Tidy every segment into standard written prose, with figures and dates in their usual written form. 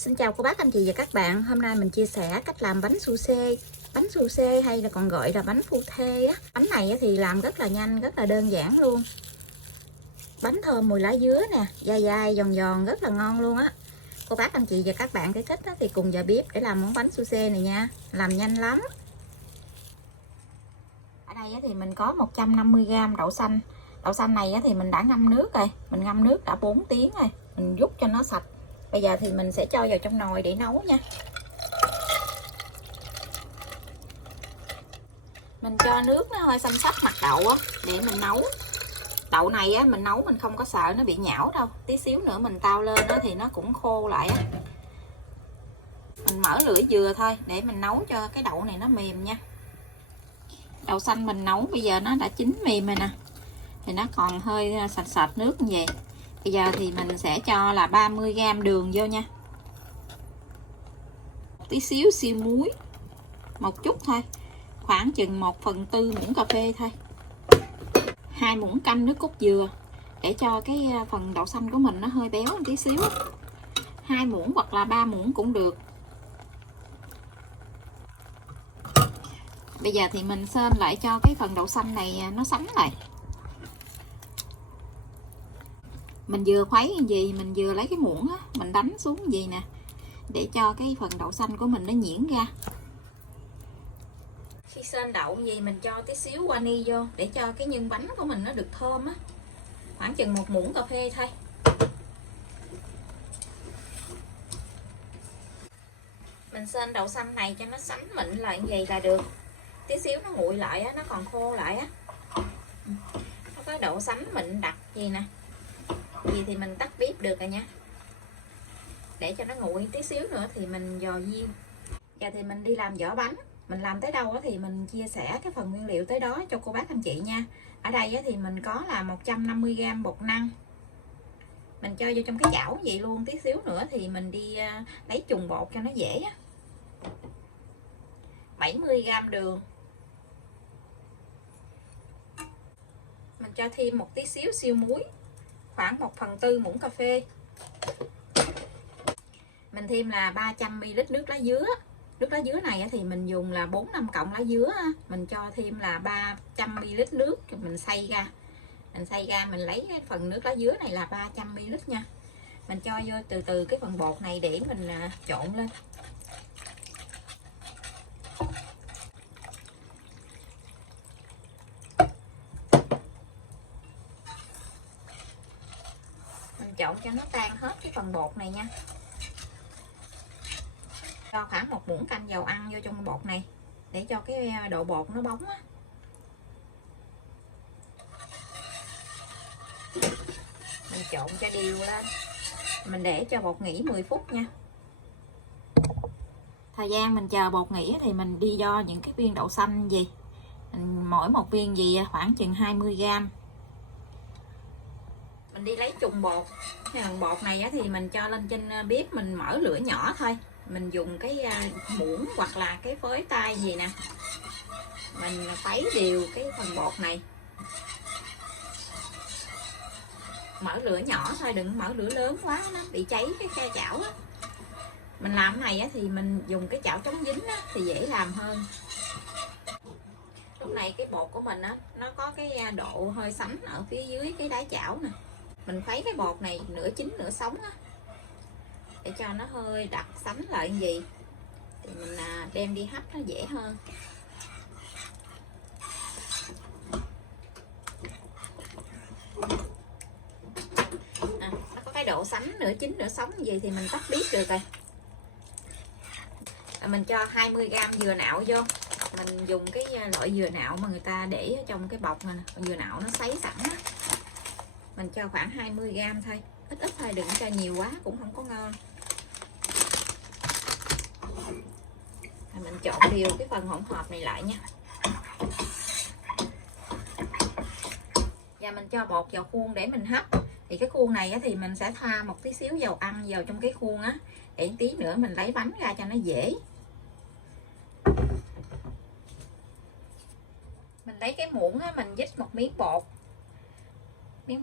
Xin chào cô bác anh chị và các bạn. Hôm nay mình chia sẻ cách làm bánh su xê. Bánh su xê hay là còn gọi là bánh phu thê á. Bánh này thì làm rất là nhanh, rất là đơn giản luôn. Bánh thơm mùi lá dứa nè, dai dai giòn giòn rất là ngon luôn á. Cô bác anh chị và các bạn cái thích thì cùng vào bếp để làm món bánh su xê này nha. Làm nhanh lắm. Ở đây thì mình có 150g đậu xanh. Đậu xanh này thì mình đã ngâm nước rồi. Mình ngâm nước đã 4 tiếng rồi. Mình rút cho nó sạch. Bây giờ thì mình sẽ cho vào trong nồi để nấu nha. Mình cho nước nó hơi xăm xắp mặt đậu á để mình nấu. Đậu này á mình nấu mình không có sợ nó bị nhão đâu. Tí xíu nữa mình tao lên đó thì nó cũng khô lại á. Mình mở lửa vừa thôi để mình nấu cho cái đậu này nó mềm nha. Đậu xanh mình nấu bây giờ nó đã chín mềm rồi nè. Thì nó còn hơi sạch sạch nước như vậy. Bây giờ thì mình sẽ cho là 30g đường vô nha. Tí xíu xì muối. Một chút thôi. Khoảng chừng 1/4 muỗng cà phê thôi. 2 muỗng canh nước cốt dừa để cho cái phần đậu xanh của mình nó hơi béo một tí xíu. 2 muỗng hoặc là 3 muỗng cũng được. Bây giờ thì mình sên lại cho cái phần đậu xanh này nó sánh lại. Mình vừa khuấy như gì mình vừa lấy cái muỗng á, mình đánh xuống gì nè để cho cái phần đậu xanh của mình nó nhuyễn ra. Khi sên đậu gì mình cho tí xíu vani vô để cho cái nhân bánh của mình nó được thơm á. Khoảng chừng 1 muỗng cà phê thôi. Mình sên đậu xanh này cho nó sánh mịn lại như vậy là được. Tí xíu nó nguội lại á, nó còn khô lại á. Nó có độ sánh mịn đặc gì nè. Gì thì mình tắt bếp được rồi nha. Để cho nó nguội tí xíu nữa thì mình dò viên. Giờ thì mình đi làm vỏ bánh. Mình làm tới đâu thì mình chia sẻ cái phần nguyên liệu tới đó cho cô bác anh chị nha. Ở đây thì mình có là 150g bột năng. Mình cho vô trong cái chảo vậy luôn. Tí xíu nữa thì mình đi lấy chùng bột cho nó dễ. 70g đường. Mình cho thêm một tí xíu siêu muối. Khoảng 1/4 muỗng cà phê. Mình thêm là 300ml nước lá dứa. Nước lá dứa này thì mình dùng là 4-5 cọng lá dứa. Mình cho thêm là 300ml nước. Mình xay ra. Mình lấy cái phần nước lá dứa này là 300ml nha. Mình cho vô từ từ cái phần bột này để mình trộn lên. Mình trộn cho nó tan hết cái phần bột này nha. Cho khoảng 1 muỗng canh dầu ăn vô trong bột này để cho cái độ bột nó bóng á. Mình trộn cho đều lên. Mình để cho bột nghỉ 10 phút nha. Thời gian mình chờ bột nghỉ thì mình đi đo những cái viên đậu xanh gì. Mỗi một viên gì khoảng chừng 20g. Mình đi lấy chùng bột. Cái phần bột này thì mình cho lên trên bếp, mình mở lửa nhỏ thôi. Mình dùng cái muỗng hoặc là cái phới tay gì nè. Mình khuấy đều cái phần bột này. Mở lửa nhỏ thôi, đừng mở lửa lớn quá nó bị cháy cái chảo á. Mình làm cái này thì mình dùng cái chảo chống dính thì dễ làm hơn. Lúc này cái bột của mình nó có cái độ hơi sánh ở phía dưới cái đáy chảo nè. Mình khuấy cái bột này nửa chín nửa sống để cho nó hơi đặc sánh lại như gì thì mình đem đi hấp nó dễ hơn. Nó có cái độ sánh nửa chín nửa sống như vậy thì mình tắt bếp được rồi. Mình cho 20g dừa nạo vô. Mình dùng cái loại dừa nạo mà người ta để ở trong cái bọc này nè. Dừa nạo nó sấy sẵn á. Mình cho khoảng 20g thôi. Ít ít thôi, đừng cho nhiều quá cũng không có ngon. Mình trộn đều cái phần hỗn hợp này lại nha. Và mình cho bột vào khuôn để mình hấp. Thì cái khuôn này thì mình sẽ thoa một tí xíu dầu ăn vào trong cái khuôn để tí nữa mình lấy bánh ra cho nó dễ. Mình lấy cái muỗng mình dít một miếng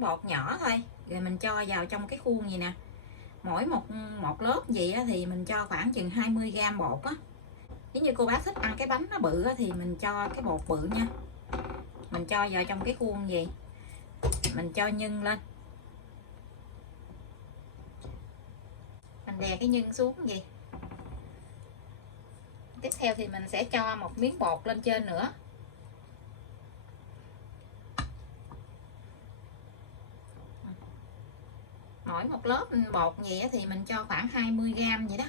bột nhỏ thôi, rồi mình cho vào trong cái khuôn gì nè. mỗi một lớp gì á, thì mình cho khoảng chừng 20g bột á. Nếu như cô bác thích ăn cái bánh nó bự á, thì mình cho cái bột bự nha. Mình cho vào trong cái khuôn gì, mình cho nhân lên, mình đè cái nhân xuống gì. Tiếp theo thì mình sẽ cho một miếng bột lên trên nữa. Mỗi một lớp bột gì thì mình cho khoảng 20g vậy đó.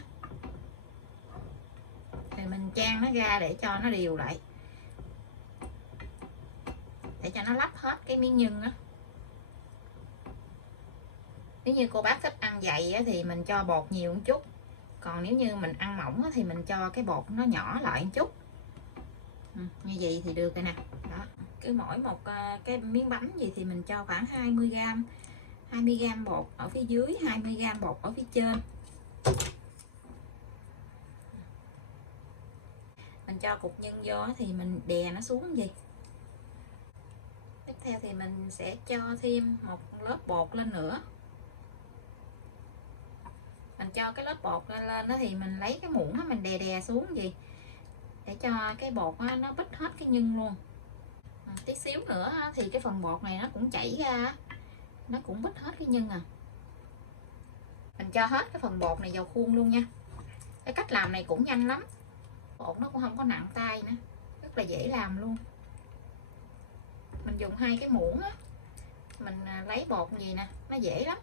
Thì mình chan nó ra để cho nó đều lại, để cho nó lấp hết cái miếng nhân á. Nếu như cô bác thích ăn dày thì mình cho bột nhiều một chút, còn nếu như mình ăn mỏng thì mình cho cái bột nó nhỏ lại một chút. Như vậy thì được rồi nè. Đó, cứ mỗi một cái miếng bánh gì thì mình cho khoảng 20g bột ở phía dưới, 20g bột ở phía trên. Mình cho cục nhân vô thì mình đè nó xuống gì. Tiếp theo thì mình sẽ cho thêm một lớp bột lên nữa. Mình cho cái lớp bột lên đó thì mình lấy cái muỗng đó, mình đè xuống gì để cho cái bột nó bít hết cái nhân luôn. Tí xíu nữa thì cái phần bột này nó cũng chảy ra, nó cũng bít hết cái nhân à. Mình cho hết cái phần bột này vào khuôn luôn nha. Cái cách làm này cũng nhanh lắm, bột nó cũng không có nặng tay nữa, rất là dễ làm luôn. Mình dùng 2 cái muỗng á, mình lấy bột gì nè, nó dễ lắm.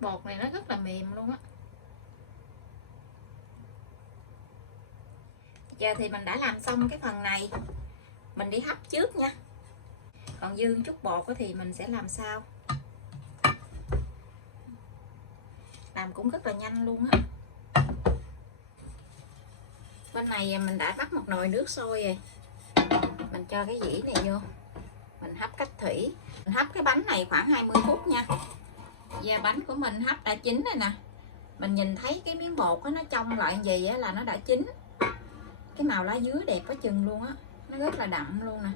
Bột này nó rất là mềm luôn á. Giờ thì mình đã làm xong cái phần này, mình đi hấp trước nha. Còn dư chút bột thì mình sẽ làm sau. Làm cũng rất là nhanh luôn á. Bên này mình đã bắt một nồi nước sôi rồi. Mình cho cái dĩa này vô, mình hấp cách thủy. Mình hấp cái bánh này khoảng 20 phút nha. Và bánh của mình hấp đã chín rồi nè. Mình nhìn thấy cái miếng bột nó trong lại gì á là nó đã chín. Cái màu lá dứa đẹp quá chừng luôn á, nó rất là đậm luôn nè.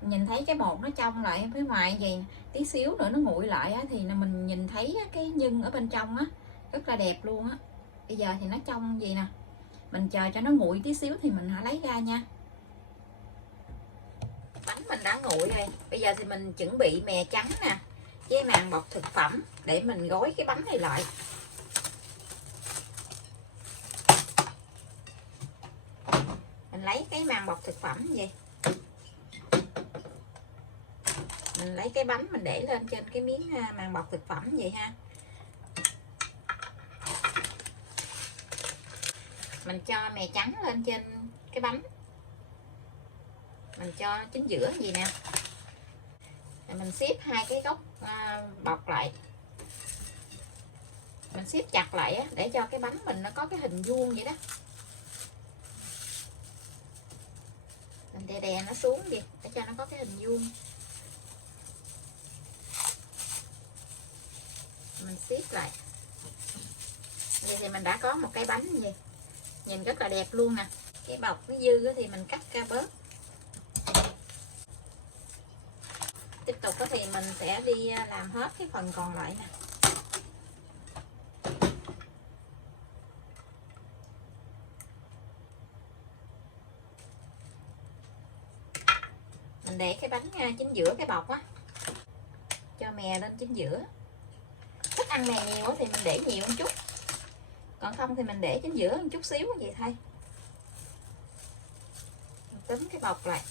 Nhìn thấy cái bột nó trong lại phía ngoài vậy, tí xíu nữa nó nguội lại á, thì mình nhìn thấy cái nhân ở bên trong á, rất là đẹp luôn á. Bây giờ thì nó trong gì nè, mình chờ cho nó nguội tí xíu thì mình hãy lấy ra nha. Bánh mình đã nguội rồi, bây giờ thì mình chuẩn bị mè trắng nè, với màng bọc thực phẩm để mình gói cái bánh này lại. Mình lấy cái màng bọc thực phẩm vậy, mình lấy cái bánh mình để lên trên cái miếng màng bọc thực phẩm vậy ha. Mình cho mè trắng lên trên cái bánh, mình cho chính giữa gì nè, mình xếp 2 cái góc bọc lại, mình xếp chặt lại để cho cái bánh mình nó có cái hình vuông vậy đó. Mình đè nó xuống đi để cho nó có cái hình vuông. Mình xếp lại. Vậy thì mình đã có một cái bánh như vậy, nhìn rất là đẹp luôn nè. Cái bọc cái dư thì mình cắt ra bớt. Tiếp tục thì mình sẽ đi làm hết cái phần còn lại nè. Mình để cái bánh chính giữa cái bọc á, cho mè lên chính giữa. Thích ăn mè nhiều thì mình để nhiều một chút, còn không thì mình để chính giữa một chút xíu vậy thôi. Mình túm cái bọc lại,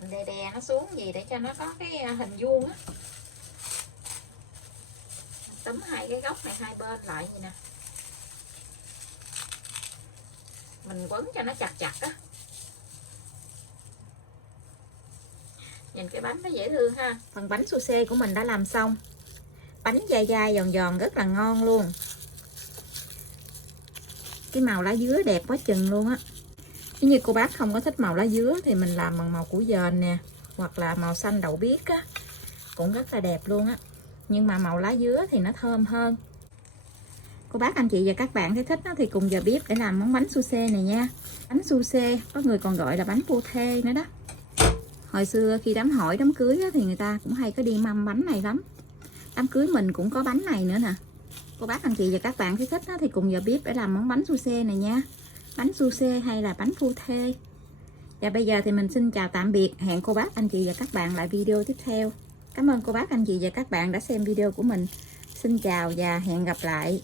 mình đè nó xuống gì để cho nó có cái hình vuông á. Túm 2 cái góc này hai bên lại vậy nè, mình quấn cho nó chặt chặt á. Nhìn cái bánh nó dễ thương ha. Phần bánh su xê của mình đã làm xong. Bánh dai dai giòn giòn rất là ngon luôn. Cái màu lá dứa đẹp quá chừng luôn á. Nếu như cô bác không có thích màu lá dứa thì mình làm bằng màu củ dền nè, hoặc là màu xanh đậu biếc á, cũng rất là đẹp luôn á. Nhưng mà màu lá dứa thì nó thơm hơn. Cô bác anh chị và các bạn thấy thích thì cùng vào bếp để làm món bánh su xê này nha. Bánh su xê có người còn gọi là bánh phu thê nữa đó. Hồi xưa khi đám hỏi đám cưới thì người ta cũng hay có đi mâm bánh này lắm. Đám cưới mình cũng có bánh này nữa nè. Cô bác anh chị và các bạn thấy thích thì cùng vào bếp để làm món bánh su xê này nha. Bánh su xê hay là bánh phu thê. Và bây giờ thì mình xin chào tạm biệt. Hẹn cô bác anh chị và các bạn lại video tiếp theo. Cảm ơn cô bác anh chị và các bạn đã xem video của mình. Xin chào và hẹn gặp lại.